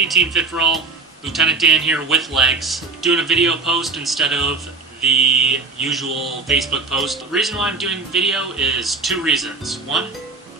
Hey Team Fit for All, Lieutenant Dan here with legs, doing a video post instead of the usual Facebook post. The reason why I'm doing video is two reasons. One,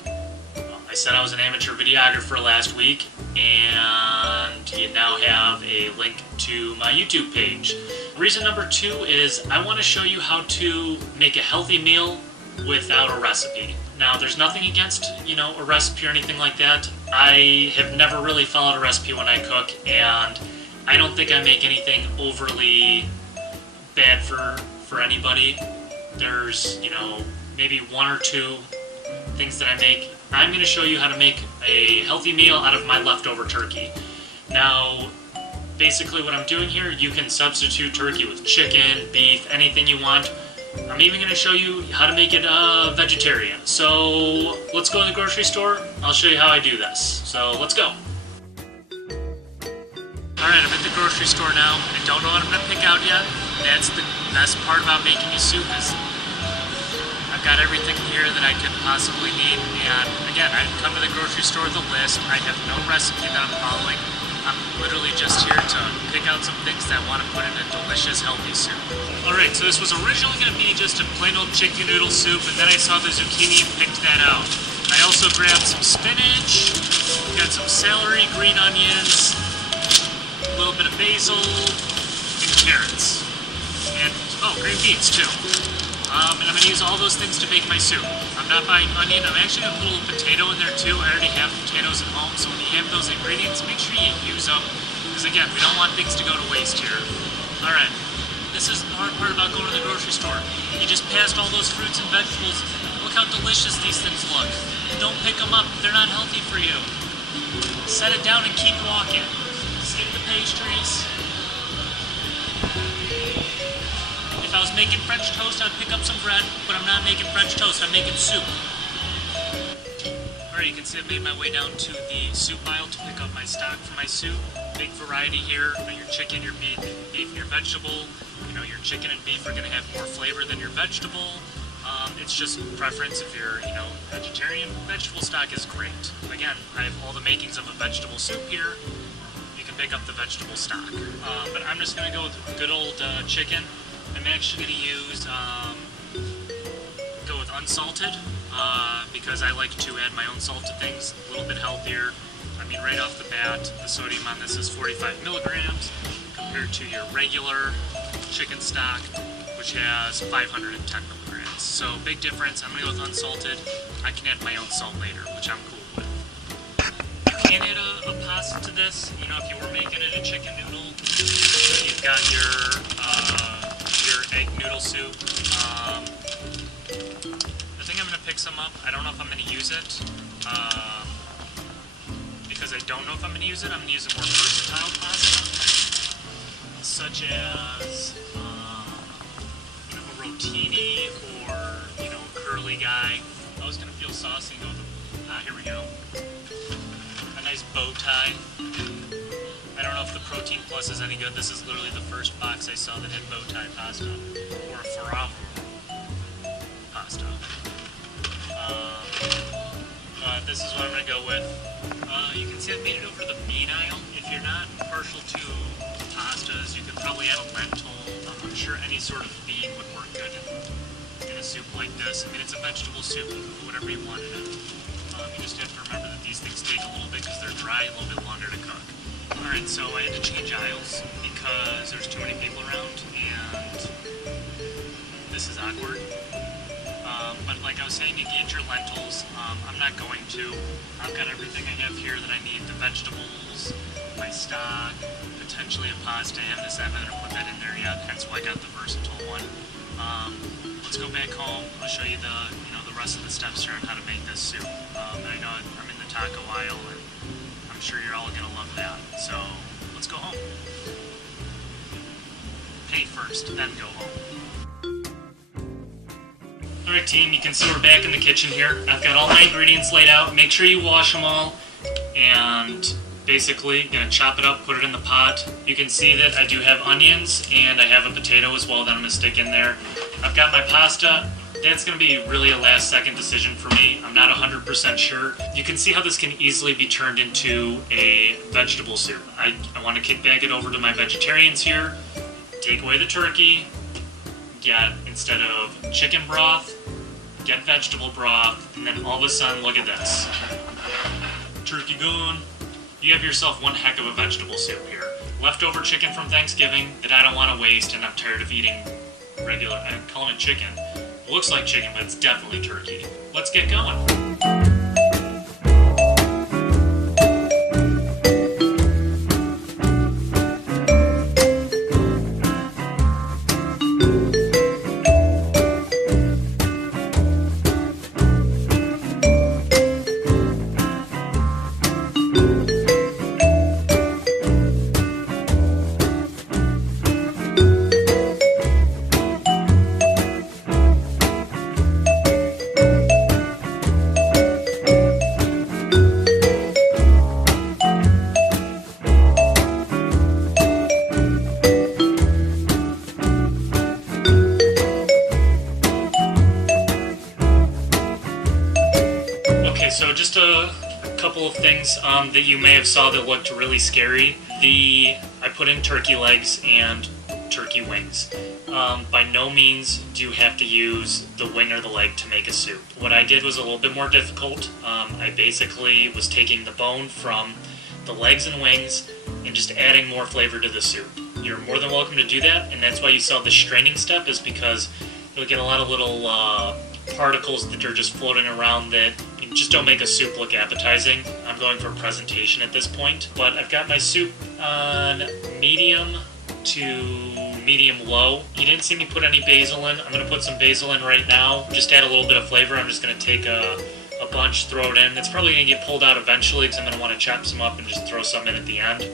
I said I was an amateur videographer last week, and you now have a link to my YouTube page. Reason number two is I want to show you how to make a healthy meal without a recipe. Now, there's nothing against, a recipe or anything like that. I have never really followed a recipe when I cook, and I don't think I make anything overly bad for anybody. There's, maybe one or two things that I make. I'm going to show you how to make a healthy meal out of my leftover turkey. Now, basically what I'm doing here, you can substitute turkey with chicken, beef, anything you want. I'm even going to show you how to make it vegetarian. So let's go to the grocery store. I'll show you how I do this. So let's go. Alright, I'm at the grocery store now. I don't know what I'm going to pick out yet. That's the best part about making a soup is I've got everything here that I could possibly need. And again, I come to the grocery store with a list. I have no recipe that I'm following. I'm literally just here to pick out some things that I want to put in a delicious, healthy soup. Alright, so this was originally going to be just a plain old chicken noodle soup, and then I saw the zucchini and picked that out. I also grabbed some spinach, got some celery, green onions, a little bit of basil, and carrots. And, green beans too. And I'm going to use all those things to make my soup. I'm not buying onion. I'm actually going to put a little potato in there too. I already have potatoes at home, so when you have those ingredients, make sure you use them. Because again, we don't want things to go to waste here. Alright, this is the hard part about going to the grocery store. You just passed all those fruits and vegetables. Look how delicious these things look. Don't pick them up. They're not healthy for you. Set it down and keep walking. Skip the pastries. If I was making French toast, I'd pick up some bread, but I'm not making French toast, I'm making soup. Alright, you can see I made my way down to the soup aisle to pick up my stock for my soup. Big variety here, your chicken, your beef, and your vegetable. Your chicken and beef are going to have more flavor than your vegetable. It's just preference if you're, vegetarian. Vegetable stock is great. Again, I have all the makings of a vegetable soup here. You can pick up the vegetable stock. But I'm just going to go with good old chicken. I'm actually going to use, go with unsalted, because I like to add my own salt to things, a little bit healthier. Right off the bat, the sodium on this is 45 milligrams compared to your regular chicken stock, which has 510 milligrams. So, big difference. I'm going to go with unsalted. I can add my own salt later, which I'm cool with. You can add a pasta to this. If you were making it a chicken noodle, you've got your egg noodle soup. I think I'm going to pick some up. I don't know if I'm going to use it. Because I don't know if I'm going to use it, I'm going to use a more versatile pasta. Such as, a rotini or, a curly guy. I was going to feel saucy and go with here we go. A nice bow tie. I don't know if the Protein Plus is any good. This is literally the first box I saw that had bow tie pasta, or a Ferraro pasta. But this is what I'm going to go with. You can see I made it over the bean aisle. If you're not partial to pastas, you could probably add a lentil. I'm sure any sort of bean would work good in a soup like this. It's a vegetable soup. You can put whatever you want in it. You just have to remember that these things take a little bit because they're dry, a little bit longer to cook. Alright, so I had to change aisles because there's too many people around, and this is awkward. But like I was saying, you can get your lentils. I'm not going to. I've got everything I have here that I need. The vegetables, my stock, potentially a pasta. I haven't decided to put that in there yet, hence why I got the versatile one. Let's go back home. I'll show you the rest of the steps here on how to make this soup. I know I'm in the taco aisle, and I'm sure you're all going to love that. So, let's go home. Pay first, then go home. Alright team, you can see we're back in the kitchen here. I've got all my ingredients laid out. Make sure you wash them all. And basically, I'm going to chop it up, put it in the pot. You can see that I do have onions, and I have a potato as well that I'm going to stick in there. I've got my pasta. That's going to be really a last-second decision for me. I'm not 100% sure. You can see how this can easily be turned into a vegetable soup. I want to kick back it over to my vegetarians here, take away the turkey, get, instead of chicken broth, get vegetable broth, and then all of a sudden, look at this. Turkey gone. You have yourself one heck of a vegetable soup here. Leftover chicken from Thanksgiving that I don't want to waste, and I'm tired of eating regular, I'm calling it chicken. It looks like chicken, but it's definitely turkey. Let's get going. So just a couple of things that you may have saw that looked really scary. I put in turkey legs and turkey wings. By no means do you have to use the wing or the leg to make a soup. What I did was a little bit more difficult. I basically was taking the bone from the legs and wings and just adding more flavor to the soup. You're more than welcome to do that, and that's why you saw the straining step, is because you'll get a lot of little particles that are just floating around that just don't make a soup look appetizing. I'm going for presentation at this point, but I've got my soup on medium to medium low. You didn't see me put any basil in. I'm going to put some basil in right now, just add a little bit of flavor. I'm just going to take a bunch, throw it in. It's probably going to get pulled out eventually because I'm going to want to chop some up and just throw some in at the end.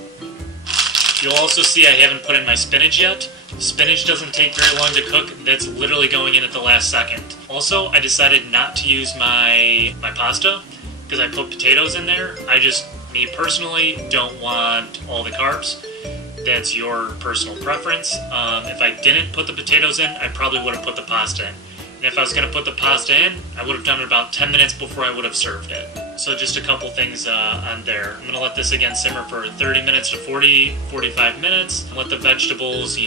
You'll also see I haven't put in my spinach yet. Spinach doesn't take very long to cook. That's literally going in at the last second. Also, I decided not to use my pasta because I put potatoes in there. Me personally, don't want all the carbs. That's your personal preference. If I didn't put the potatoes in, I probably would have put the pasta in. And if I was going to put the pasta in, I would have done it about 10 minutes before I would have served it. So just a couple things on there. I'm going to let this again simmer for 30 minutes to 45 minutes. Let the vegetables,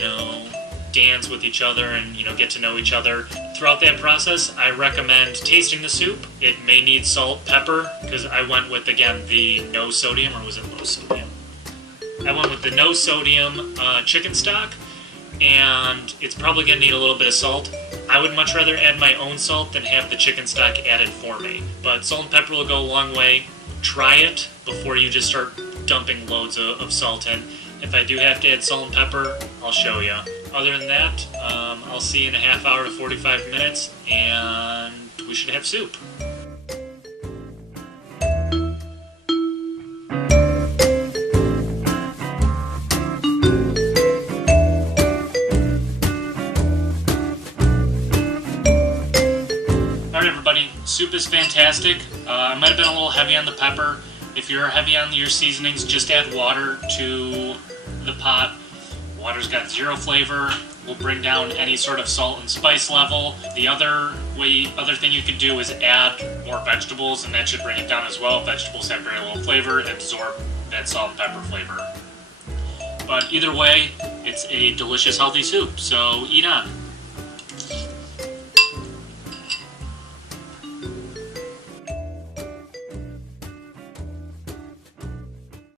dance with each other and, get to know each other. Throughout that process, I recommend tasting the soup. It may need salt, pepper, because I went with, again, the no sodium, or was it low sodium? I went with the no sodium chicken stock, and it's probably going to need a little bit of salt. I would much rather add my own salt than have the chicken stock added for me. But salt and pepper will go a long way. Try it before you just start dumping loads of salt in. If I do have to add salt and pepper, I'll show you. Other than that, I'll see you in a half hour to 45 minutes, and we should have soup. Soup is fantastic. I might have been a little heavy on the pepper. If you're heavy on your seasonings, just add water to the pot. Water's got zero flavor. Will bring down any sort of salt and spice level. The other thing you can do is add more vegetables, and that should bring it down as well. Vegetables have very little flavor and absorb that salt and pepper flavor. But either way, it's a delicious, healthy soup, so eat on.